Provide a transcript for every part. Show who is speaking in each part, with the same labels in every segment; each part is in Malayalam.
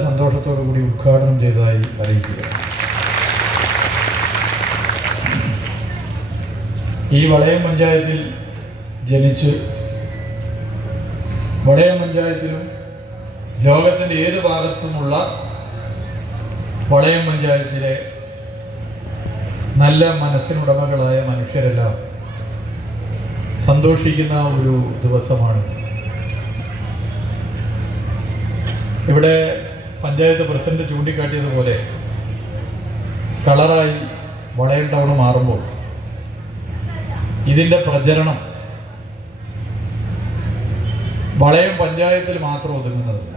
Speaker 1: സന്തോഷത്തോടു കൂടി ഉദ്ഘാടനം ചെയ്തതായി അറിയിക്കുക. ഈ വളയം പഞ്ചായത്തിൽ ജനിച്ച് വളയം പഞ്ചായത്തിലും ലോകത്തിന്റെ ഏത് ഭാഗത്തുമുള്ള വളയം പഞ്ചായത്തിലെ നല്ല മനസ്സിനുടമകളായ മനുഷ്യരെല്ലാം സന്തോഷിക്കുന്ന ഒരു ദിവസമാണ്. ഇവിടെ പഞ്ചായത്ത് പ്രസിഡന്റ് ചൂണ്ടിക്കാട്ടിയതുപോലെ കളറായി വളയം ടൗൺ മാറുമ്പോൾ ഇതിന്റെ പ്രചരണം വളയം പഞ്ചായത്തിൽ മാത്രം ഒതുങ്ങുന്നതല്ല.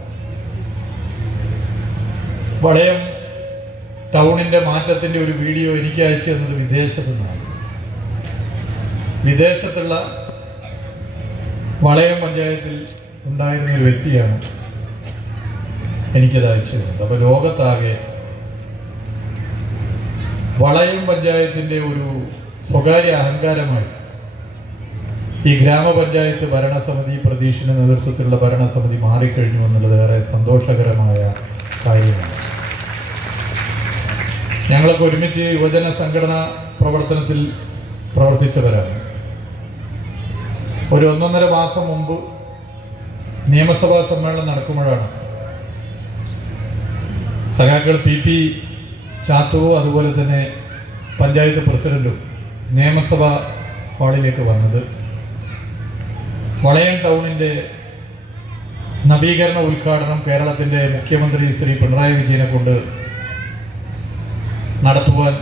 Speaker 1: വളയം ടൗണിന്റെ മാറ്റത്തിന്റെ ഒരു വീഡിയോ എനിക്ക് അയച്ചു തന്നത് വിദേശത്തു നിന്നാണ്. വിദേശത്തുള്ള വളയം പഞ്ചായത്തിൽ ഉണ്ടായിരുന്ന ഒരു വ്യക്തിയാണ് എനിക്കത് ആവശ്യമുണ്ട് അപ്പൊ അപ്പോൾ ലോകത്താകെ വളയം പഞ്ചായത്തിന്റെ ഒരു സ്വകാര്യ അഹങ്കാരമായി ഈ ഗ്രാമപഞ്ചായത്ത് ഭരണസമിതി പ്രതീക്ഷിന്റെ നേതൃത്വത്തിലുള്ള ഭരണസമിതി മാറിക്കഴിഞ്ഞു എന്നുള്ളത് ഏറെ സന്തോഷകരമായ കാര്യമാണ്. ഞങ്ങളൊക്കെ ഒരുമിച്ച് യുവജന സംഘടനാ പ്രവർത്തനത്തിൽ പ്രവർത്തിച്ചവരാണ്. ഒരു ഒന്നൊന്നര മാസം മുമ്പ് നിയമസഭാ സമ്മേളനം നടക്കുമ്പോഴാണ് സഖാക്കൾ പി പി ചാത്തുവും അതുപോലെ തന്നെ പഞ്ചായത്ത് പ്രസിഡന്റും നിയമസഭാ ഹാളിലേക്ക് വന്നത്. വളയം ടൗണിന്റെ നവീകരണ ഉദ്ഘാടനം കേരളത്തിന്റെ മുഖ്യമന്ത്രി ശ്രീ പിണറായി വിജയനെ കൊണ്ട് നടത്തുവാൻ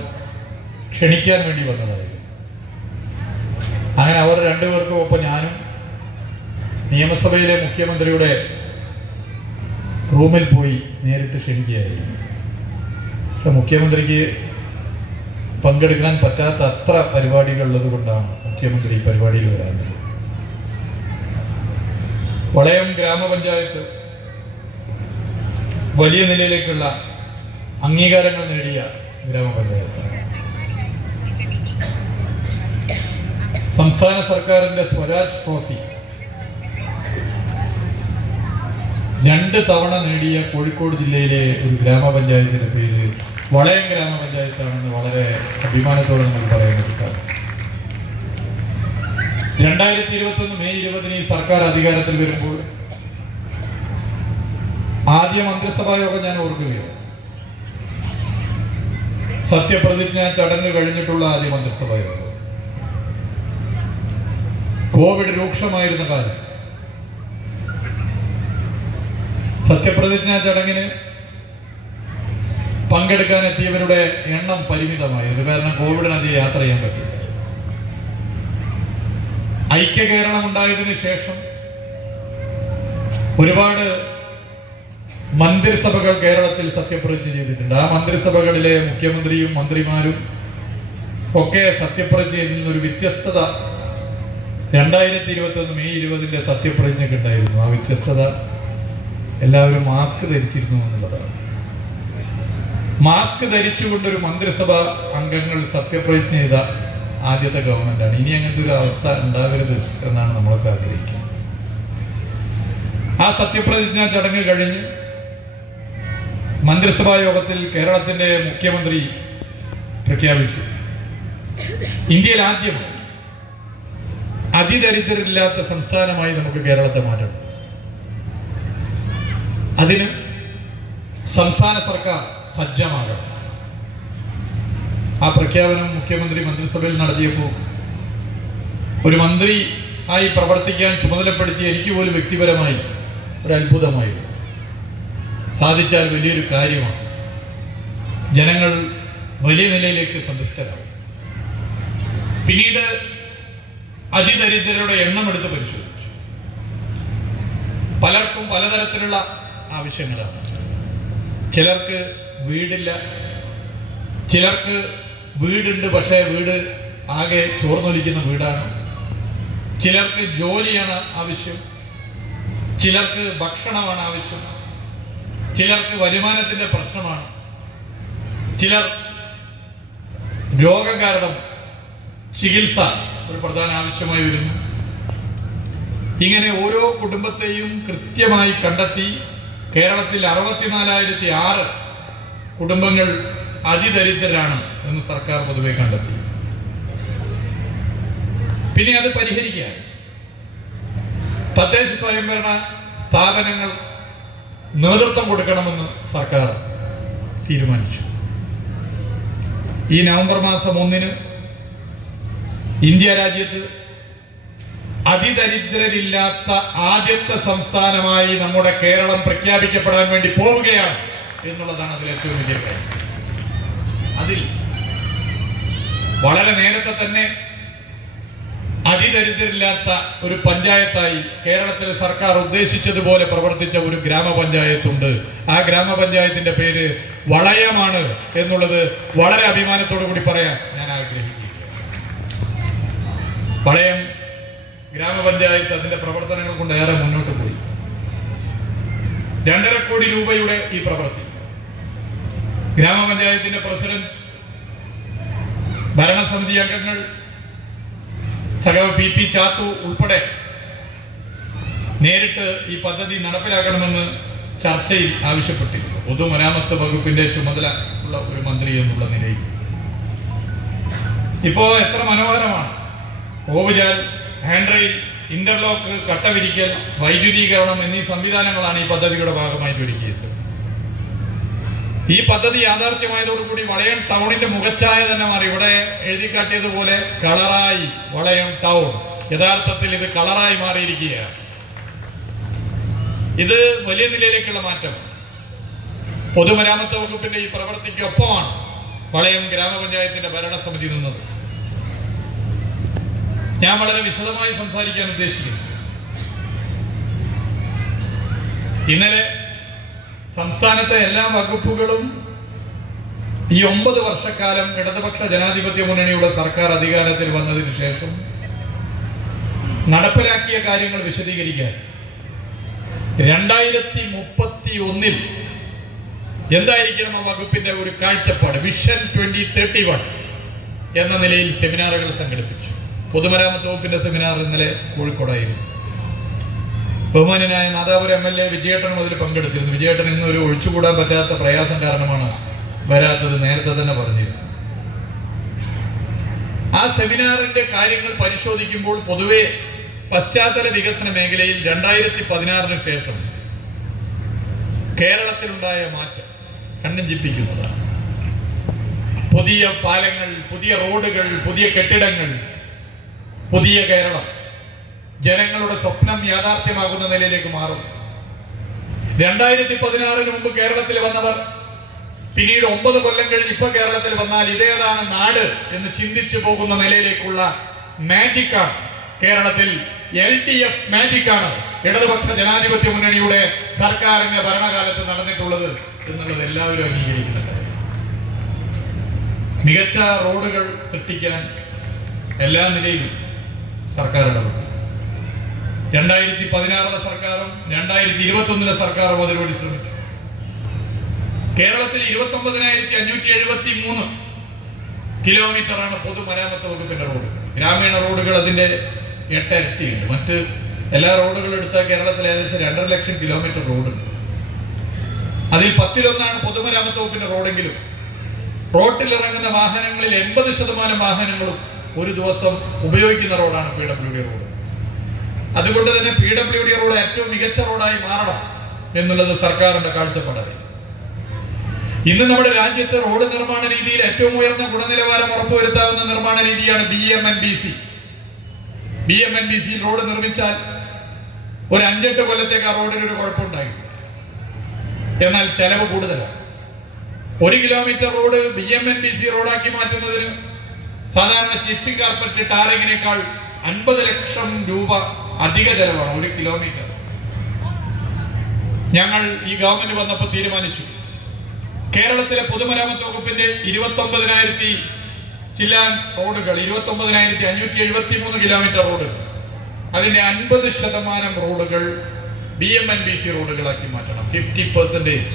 Speaker 1: ക്ഷണിക്കാൻ വേണ്ടി വന്നതായിരുന്നു. അങ്ങനെ അവർ രണ്ടുപേർക്കും ഒപ്പം ഞാനും നിയമസഭയിലെ മുഖ്യമന്ത്രിയുടെ റൂമിൽ പോയി നേരിട്ട് ക്ഷണിക്കുകയായിരുന്നു. പക്ഷെ മുഖ്യമന്ത്രിക്ക് പങ്കെടുക്കാൻ പറ്റാത്ത അത്ര പരിപാടികളുള്ളത് കൊണ്ടാണ് മുഖ്യമന്ത്രി ഈ പരിപാടിയിൽ വരാറുള്ളത്. വളയം ഗ്രാമപഞ്ചായത്ത് വലിയ നിലയിലേക്കുള്ള അംഗീകാരങ്ങൾ നേടിയ ഗ്രാമപഞ്ചായത്ത് സംസ്ഥാന സർക്കാരിന്റെ സ്വരാജ് ട്രോഫി രണ്ട് തവണ നേടിയ കോഴിക്കോട് ജില്ലയിലെ ഒരു ഗ്രാമപഞ്ചായത്തിന്റെ പേര് വളയം ഗ്രാമപഞ്ചായത്താണെന്ന് വളരെ അഭിമാനത്തോടെ നമുക്ക് പറയാൻ പറ്റും രണ്ടായിരത്തി ഇരുപത്തി ഒന്ന് മെയ് ഇരുപതിന് ഈ സർക്കാർ അധികാരത്തിൽ വരുമ്പോൾ ആദ്യ മന്ത്രിസഭാ യോഗം ഞാൻ ഓർക്കുകയാണ്. സത്യപ്രതിജ്ഞ ചടങ്ങ് കഴിഞ്ഞിട്ടുള്ള ആദ്യ മന്ത്രിസഭാ യോഗം. കോവിഡ് രൂക്ഷമായിരുന്ന കാലം സത്യപ്രതിജ്ഞാ ചടങ്ങിന് പങ്കെടുക്കാൻ എത്തിയവരുടെ എണ്ണം പരിമിതമായിരുന്നു കാരണം കോവിഡിനധികം യാത്ര ചെയ്യാൻ പറ്റില്ല ഐക്യ കേരളം ഉണ്ടായതിനു ശേഷം ഒരുപാട് മന്ത്രിസഭകൾ കേരളത്തിൽ സത്യപ്രതിജ്ഞ ചെയ്തിട്ടുണ്ട്. ആ മന്ത്രിസഭകളിലെ മുഖ്യമന്ത്രിയും മന്ത്രിമാരും ഒക്കെ സത്യപ്രതിജ്ഞ ചെയ്യുന്ന ഒരു വ്യത്യസ്തത രണ്ടായിരത്തി ഇരുപത്തി ഒന്ന് മെയ് ഇരുപതിന്റെ സത്യപ്രതിജ്ഞയ്ക്ക് ഉണ്ടായിരുന്നു. ആ വ്യത്യസ്തത എല്ലാവരും മാസ്ക് ധരിച്ചിരുന്നു എന്നുള്ളതാണ് മാസ്ക് ധരിച്ചുകൊണ്ട് ഒരു മന്ത്രിസഭ അംഗങ്ങൾ സത്യപ്രതിജ്ഞ ചെയ്ത ആദ്യത്തെ ഗവൺമെന്റാണ്. ഇനി അങ്ങനത്തെ ഒരു അവസ്ഥ ഉണ്ടാകരുത് എന്നാണ് നമ്മളൊക്കെ ആഗ്രഹിക്കുന്നത്. ആ സത്യപ്രതിജ്ഞ ചടങ്ങ് കഴിഞ്ഞ് മന്ത്രിസഭാ യോഗത്തിൽ കേരളത്തിന്റെ മുഖ്യമന്ത്രി പ്രഖ്യാപിച്ചു. ഇന്ത്യയിൽ ആദ്യമായി അതിദരിദ്രരില്ലാത്ത സംസ്ഥാനമായി നമുക്ക് കേരളത്തെ മാറ്റണം. അതിന് സംസ്ഥാന സർക്കാർ സജ്ജമാകണം. ആ പ്രഖ്യാപനം മുഖ്യമന്ത്രി മന്ത്രിസഭയിൽ നടത്തിയപ്പോൾ ഒരു മന്ത്രി ആയി പ്രവർത്തിക്കാൻ ചുമതലപ്പെടുത്തിയ എനിക്ക് പോലും വ്യക്തിപരമായി ഒരു അത്ഭുതമായി. സാധിച്ചാൽ വലിയൊരു കാര്യമാണ്. ജനങ്ങൾ വലിയ നിലയിലേക്ക് സന്തുഷ്ടരാകും പിന്നീട് അതിദരിദ്രരുടെ എണ്ണം എടുത്ത് പരിശോധിച്ചു. പലർക്കും പലതരത്തിലുള്ള ആവശ്യങ്ങളാണ്. ചിലർക്ക് വീടില്ല. ചിലർക്ക് വീടുണ്ട് പക്ഷേ വീട് ആകെ ചോർന്നൊലിക്കുന്ന വീടാണ്. ചിലർക്ക് ജോലിയാണ് ആവശ്യം. ചിലർക്ക് ഭക്ഷണമാണ് ആവശ്യം. ചിലർക്ക് വരുമാനത്തിന്റെ പ്രശ്നമാണ്. ചിലർ രോഗം കാരണം ചികിത്സ ഒരു പ്രധാന ആവശ്യമായി വരുന്നു. ഇങ്ങനെ ഓരോ കുടുംബത്തെയും കൃത്യമായി കണ്ടെത്തി കേരളത്തിൽ അറുപത്തിനാലായിരത്തി ആറ് കുടുംബങ്ങൾ അതിദരിദ്രരാണ് എന്ന് സർക്കാർ പൊതുവെ കണ്ടെത്തി. പിന്നെ അത് പരിഹരിക്കുക തദ്ദേശ സ്വയംഭരണ സ്ഥാപനങ്ങൾ നേതൃത്വം കൊടുക്കണമെന്ന് സർക്കാർ തീരുമാനിച്ചു. ഈ നവംബർ മാസം ഒന്നിന് ഇന്ത്യ രാജ്യത്ത് അതിദരിദ്രരില്ലാത്ത ആദ്യത്തെ സംസ്ഥാനമായി നമ്മുടെ കേരളം പ്രഖ്യാപിക്കപ്പെടാൻ വേണ്ടി പോവുകയാണ് എന്നുള്ളതാണ് അതിൽ ഏറ്റവും വലിയ കാര്യം. അതിൽ വളരെ നേരത്തെ തന്നെ അതിദരിദ്രരില്ലാത്ത ഒരു പഞ്ചായത്തായി കേരളത്തിലെ സർക്കാർ ഉദ്ദേശിച്ചതുപോലെ പ്രവർത്തിച്ച ഒരു ഗ്രാമപഞ്ചായത്തുണ്ട്. ആ ഗ്രാമപഞ്ചായത്തിന്റെ പേര് വളയമാണ് എന്നുള്ളത് വളരെ അഭിമാനത്തോടു കൂടി പറയാൻ ഞാൻ ആഗ്രഹിക്കുന്നു. വളയം ഗ്രാമപഞ്ചായത്ത് അതിന്റെ പ്രവർത്തനങ്ങൾ കൊണ്ട് ഏറെ മുന്നോട്ട് പോയി. രണ്ടര കോടി രൂപയുടെ ഈ പ്രവൃത്തി. ഗ്രാമപഞ്ചായത്തിന്റെ പ്രസിഡന്റ് ഭരണസമിതി അംഗങ്ങൾ സഖാവ് പി പി ചാത്തു ഉൾപ്പെടെ നേരിട്ട് ഈ പദ്ധതി നടപ്പിലാക്കണമെന്ന് ചർച്ചയിൽ ആവശ്യപ്പെട്ടിരുന്നു. പൊതുമരാമത്ത് വകുപ്പിന്റെ ചുമതല ഉള്ള ഒരു മന്ത്രി എന്നുള്ള നിലയിൽ. ഇപ്പോ എത്ര മനോഹരമാണ്. ഓവുചാൽ ഹാൻഡ് റെയിൽ ഇന്റർലോക്ക് കട്ടവിരിക്കൽ വൈദ്യുതീകരണം എന്നീ സംവിധാനങ്ങളാണ് ഈ പദ്ധതിയുടെ ഭാഗമായിട്ട് ഒരുക്കിയത് ഈ പദ്ധതി യാഥാർത്ഥ്യമായതോടുകൂടി വളയം ടൗണിന്റെ മുഖച്ഛായ തന്നെ മാറി. ഇവിടെ എഴുതിക്കാട്ടിയതുപോലെ കളറായി വളയം ടൗൺ. യഥാർത്ഥത്തിൽ ഇത് കളറായി മാറിയിരിക്കുകയാണ്. ഇത് വലിയ നിലയിലേക്കുള്ള മാറ്റം പൊതുമരാമത്ത് വകുപ്പിന്റെ ഈ പ്രവൃത്തിക്കൊപ്പമാണ് വളയം ഗ്രാമപഞ്ചായത്തിന്റെ ഭരണസമിതി നിന്നത്. ഞാൻ വളരെ വിശദമായി സംസാരിക്കാൻ ഉദ്ദേശിക്കുന്നു. ഇന്നലെ സംസ്ഥാനത്തെ എല്ലാ വകുപ്പുകളും ഈ ഒമ്പത് വർഷക്കാലം ഇടതുപക്ഷ ജനാധിപത്യ മുന്നണിയുടെ സർക്കാർ അധികാരത്തിൽ വന്നതിന് ശേഷം നടപ്പിലാക്കിയ കാര്യങ്ങൾ വിശദീകരിക്കാൻ. രണ്ടായിരത്തി മുപ്പത്തി ഒന്നിൽ എന്തായിരിക്കണം ആ വകുപ്പിന്റെ ഒരു കാഴ്ചപ്പാട്? വിഷൻ ട്വന്റി തേർട്ടി വൺ എന്ന നിലയിൽ സെമിനാറുകൾ സംഘടിപ്പിച്ചു. പൊതുമരാമത്ത് വകുപ്പിന്റെ സെമിനാർ ഇന്നലെ കോഴിക്കോടായിരുന്നു. ബഹുമാനായ നാദാപുരം എം എൽ എ വിജയേട്ടനും അതിൽ പങ്കെടുത്തിരുന്നു. വിജയേട്ടൻ ഇന്ന് ഒരു ഒഴിച്ചുകൂടാൻ പറ്റാത്ത പ്രയാസം കാരണമാണ് വരാത്തത് നേരത്തെ തന്നെ പറഞ്ഞിരുന്നു. ആ സെമിനാറിന്റെ കാര്യങ്ങൾ പരിശോധിക്കുമ്പോൾ പൊതുവെ പശ്ചാത്തല വികസന മേഖലയിൽ രണ്ടായിരത്തി പതിനാറിന് ശേഷം കേരളത്തിലുണ്ടായ മാറ്റം കണ്ണഞ്ചിപ്പിക്കുന്നതാണ് പുതിയ പാലങ്ങൾ പുതിയ റോഡുകൾ പുതിയ കെട്ടിടങ്ങൾ പുതിയ കേരളം ജനങ്ങളുടെ സ്വപ്നം യാഥാർത്ഥ്യമാകുന്ന നിലയിലേക്ക് മാറും. രണ്ടായിരത്തി പതിനാറിന് മുമ്പ് കേരളത്തിൽ വന്നവർ പിന്നീട് ഒമ്പത് കൊല്ലം കഴിഞ്ഞ് ഇപ്പൊ കേരളത്തിൽ വന്നാൽ ഇതേതാണ് നാട് എന്ന് ചിന്തിച്ചു പോകുന്ന നിലയിലേക്കുള്ള മാജിക്കാണ് കേരളത്തിൽ എൽ ഡി എഫ് മാജിക്കാണ് ഇടതുപക്ഷ ജനാധിപത്യ മുന്നണിയുടെ സർക്കാരിന്റെ ഭരണകാലത്ത് നടന്നിട്ടുള്ളത് എന്നുള്ളത് എല്ലാവരും അംഗീകരിക്കുന്നുണ്ട്. മികച്ച റോഡുകൾ സൃഷ്ടിക്കാൻ എല്ലാ നിലയിലും സർക്കാർ ഇടപെട്ടു രണ്ടായിരത്തി പതിനാറിലെ സർക്കാരും രണ്ടായിരത്തി ഇരുപത്തി ഒന്നിലെ സർക്കാരും അതിനുവേണ്ടി ശ്രമിച്ചു. കേരളത്തിൽ ഇരുപത്തി ഒമ്പതിനായിരത്തി അഞ്ഞൂറ്റി എഴുപത്തി മൂന്ന് കിലോമീറ്ററാണ് പൊതുമരാമത്ത് വകുപ്പിന്റെ റോഡ്. ഗ്രാമീണ റോഡുകൾ അതിന്റെ എട്ടരട്ടിയുണ്ട് മറ്റ് എല്ലാ റോഡുകളും എടുത്താൽ കേരളത്തിൽ ഏകദേശം രണ്ടര ലക്ഷം കിലോമീറ്റർ റോഡുണ്ട്. അതിൽ പത്തിലൊന്നാണ് പൊതുമരാമത്ത് വകുപ്പിന്റെ റോഡെങ്കിലും. റോട്ടിൽ ഇറങ്ങുന്ന വാഹനങ്ങളിൽ എൺപത് ശതമാനം വാഹനങ്ങളും ഒരു ദിവസം ഉപയോഗിക്കുന്ന റോഡാണ് പി ഡബ്ല്യു ഡി റോഡ്. അതുകൊണ്ട് തന്നെ പി ഡബ്ല്യു ഡി റോഡ് ഏറ്റവും മികച്ച റോഡായി മാറണം എന്നുള്ളത് സർക്കാരിന്റെ കാഴ്ചപ്പാടായി ഇന്ന് നമ്മുടെ രാജ്യത്ത് റോഡ് നിർമ്മാണ രീതിയിൽ ഏറ്റവും ഉയർന്ന ഗുണനിലവാരം ഉറപ്പുവരുത്താവുന്ന നിർമ്മാണ രീതിയാണ് B M N B C. B M N B C road നിർമ്മിച്ചാൽ ഒരു അഞ്ചെട്ട് കൊല്ലത്തേക്ക് ആ റോഡിന് ഒരു കുഴപ്പമുണ്ടായി എന്നാൽ ചെലവ് കൂടുതലാണ്. ഒരു kilometre road B M N B C റോഡാക്കി മാറ്റുന്നതിന് സാധാരണ ചിപ്പിംഗ് കാർപ്പറ്റ് ടാറിങ്ങിനേക്കാൾ അൻപത് ലക്ഷം രൂപ അധിക ചെലവാണ് ഒരു കിലോമീറ്റർ. ഞങ്ങൾ ഈ ഗവൺമെന്റ് വന്നപ്പോൾ തീരുമാനിച്ചു. കേരളത്തിലെ പൊതുമരാമത്ത് വകുപ്പിന്റെ ഇരുപത്തി ഒമ്പതിനായിരത്തി ചില്ലാൻ റോഡുകൾ ഇരുപത്തി ഒമ്പതിനായിരത്തി അഞ്ഞൂറ്റി എഴുപത്തി മൂന്ന് കിലോമീറ്റർ റോഡ് അതിന്റെ അൻപത് ശതമാനം റോഡുകൾ B M N B C റോഡുകളാക്കി മാറ്റണം ഫിഫ്റ്റി പെർസെന്റേജ്.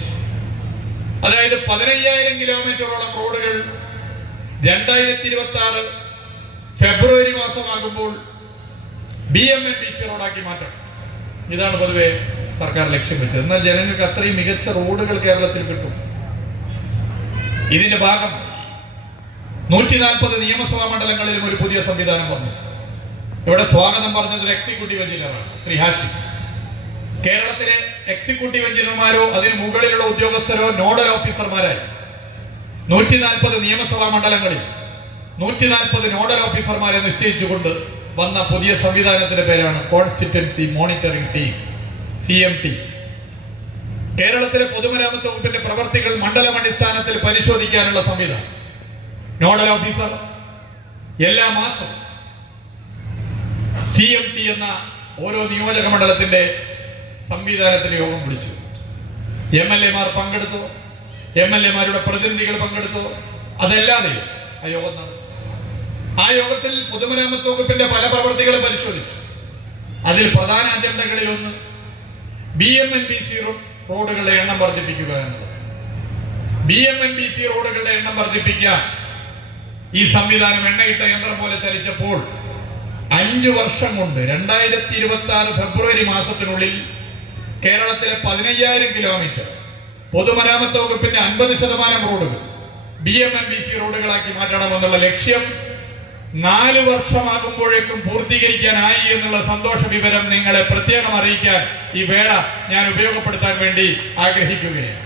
Speaker 1: അതായത് പതിനയ്യായിരം കിലോമീറ്ററോളം റോഡുകൾ രണ്ടായിരത്തി ഇരുപത്തി ആറ് ഫെബ്രുവരി മാസമാകുമ്പോൾ B M N B C റോഡാക്കി മാറ്റണം ഇതാണ് പൊതുവെ സർക്കാർ ലക്ഷ്യം വെച്ചത്. എന്നാൽ ജനങ്ങൾക്ക് അത്രയും മികച്ച റോഡുകൾ കേരളത്തിൽ കിട്ടും. ഇതിന്റെ ഭാഗം നൂറ്റി നാൽപ്പത് നിയമസഭാ മണ്ഡലങ്ങളിലും ഒരു പുതിയ സംവിധാനം വന്നു. ഇവിടെ സ്വാഗതം പറഞ്ഞത് ഒരു എക്സിക്യൂട്ടീവ് എഞ്ചിനീയറാണ് ശ്രീ ഹാഷി. കേരളത്തിലെ എക്സിക്യൂട്ടീവ് എഞ്ചിനീയർമാരോ അതിന് മുകളിലുള്ള ഉദ്യോഗസ്ഥരോ നോഡൽ ഓഫീസർമാരായി നൂറ്റി നാൽപ്പത് നിയമസഭാ മണ്ഡലങ്ങളിൽ നൂറ്റി നാൽപ്പത് നോഡൽ ഓഫീസർമാരെ നിശ്ചയിച്ചുകൊണ്ട് വന്ന പുതിയ സംവിധാനത്തിന്റെ പേരാണ് constituency monitoring team C M T. കേരളത്തിലെ പൊതുമരാമത്ത് വകുപ്പിന്റെ പ്രവർത്തികൾ മണ്ഡലം അടിസ്ഥാനത്തിൽ പരിശോധിക്കാനുള്ള സംവിധാനം. നോഡൽ ഓഫീസർ എല്ലാ മാസം സി എം ടി എന്ന ഓരോ നിയോജക മണ്ഡലത്തിന്റെ സംവിധാനത്തിന് യോഗം വിളിച്ചു. എം എൽ എമാർ പങ്കെടുത്തു. എം എൽ എമാരുടെ പ്രതിനിധികൾ പങ്കെടുത്തു. അതല്ലാതെ ആ യോഗം നടന്നു. ആ യോഗത്തിൽ പൊതുമരാമത്ത് വകുപ്പിന്റെ പല പ്രവർത്തികളും പരിശോധിച്ചു. അതിൽ പ്രധാന അജണ്ടകളിൽ ഒന്ന് B M N B C റോഡുകളുടെ എണ്ണം വർദ്ധിപ്പിക്കുക എന്നത് B M N B C റോഡുകളുടെ എണ്ണം വർദ്ധിപ്പിക്കാൻ ഈ സംവിധാനം എണ്ണയിട്ട യന്ത്രം പോലെ ചലിച്ചപ്പോൾ അഞ്ചു വർഷം കൊണ്ട് രണ്ടായിരത്തി ഇരുപത്തി ആറ് ഫെബ്രുവരി മാസത്തിനുള്ളിൽ കേരളത്തിലെ പതിനയ്യായിരം കിലോമീറ്റർ പൊതുമരാമത്ത് വകുപ്പിന്റെ അൻപത് ശതമാനം റോഡുകൾ B M M B C റോഡുകളാക്കി മാറ്റണമെന്നുള്ള ലക്ഷ്യം നാല് വർഷമാകുമ്പോഴേക്കും പൂർത്തീകരിക്കാനായി എന്നുള്ള സന്തോഷ വിവരം നിങ്ങളെ പ്രത്യേകം അറിയിക്കാൻ ഈ വേള ഞാൻ ഉപയോഗപ്പെടുത്താൻ വേണ്ടി ആഗ്രഹിക്കുകയാണ്.